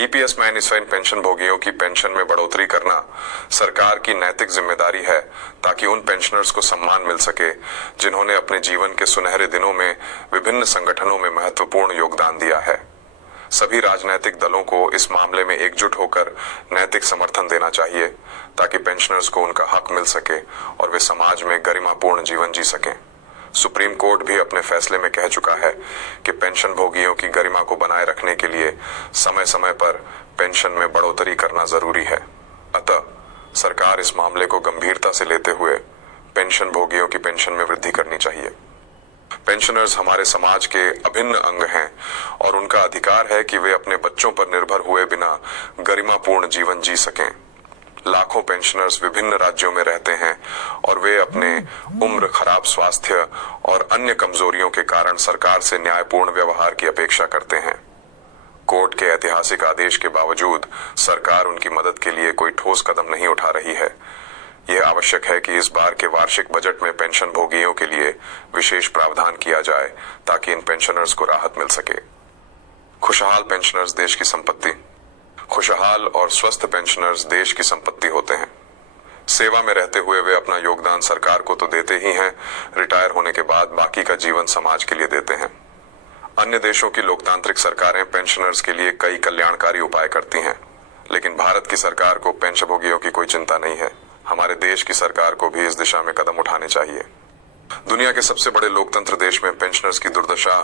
EPS में undefined pension भोगियों की पेंशन में बढ़ोतरी करना सरकार की नैतिक जिम्मेदारी है ताकि उन पेंशनर्स को सम्मान मिल सके जिन्होंने अपने जीवन के सुनहरे दिनों में विभिन्न संगठनों में महत्वपूर्ण योगदान दिया है। सभी राजनीतिक दलों को इस मामले में एकजुट होकर नैतिक समर्थन देना चाहिए ताकि पेंशनर्स को उनका हक मिल सके और वे समाज में गरिमापूर्ण जीवन जी सकें। सुप्रीम कोर्ट भी अपने फैसले में कह चुका है कि पेंशन भोगियों की गरिमा को बनाए रखने के लिए समय समय पर पेंशन में बढ़ोतरी करना जरूरी है। अतः सरकार इस मामले को गंभीरता से लेते हुए पेंशन भोगियों की पेंशन में वृद्धि करनी चाहिए। पेंशनर्स हमारे समाज के अभिन्न अंग हैं और उनका अधिकार है कि वे अपने बच्चों पर निर्भर हुए बिना गरिमापूर्ण जीवन जी सकें। लाखों पेंशनर्स विभिन्न राज्यों में रहते हैं और वे अपने उम्र, खराब स्वास्थ्य और अन्य कमजोरियों के कारण सरकार से न्यायपूर्ण व्यवहार की अपेक्षा करते हैं। कोर्ट के ऐतिहासिक आदेश के बावजूद सरकार उनकी मदद के लिए कोई ठोस कदम नहीं उठा रही है। यह आवश्यक है कि इस बार के वार्षिक बजट में पेंशन भोगियों के लिए विशेष प्रावधान किया जाए ताकि इन पेंशनर्स को राहत मिल सके। खुशहाल पेंशनर्स देश की संपत्ति। खुशहाल और स्वस्थ पेंशनर्स देश की संपत्ति होते हैं। सेवा में रहते हुए वे अपना योगदान सरकार को तो देते ही हैं, रिटायर होने के बाद बाकी का जीवन समाज के लिए देते हैं। अन्य देशों की लोकतांत्रिक सरकारें पेंशनर्स के लिए कई कल्याणकारी उपाय करती हैं, लेकिन भारत की सरकार को पेंशनभोगियों की कोई चिंता नहीं है। हमारे देश की सरकार को भी इस दिशा में कदम उठाने चाहिए। दुनिया के सबसे बड़े लोकतंत्र देश में पेंशनर्स की दुर्दशा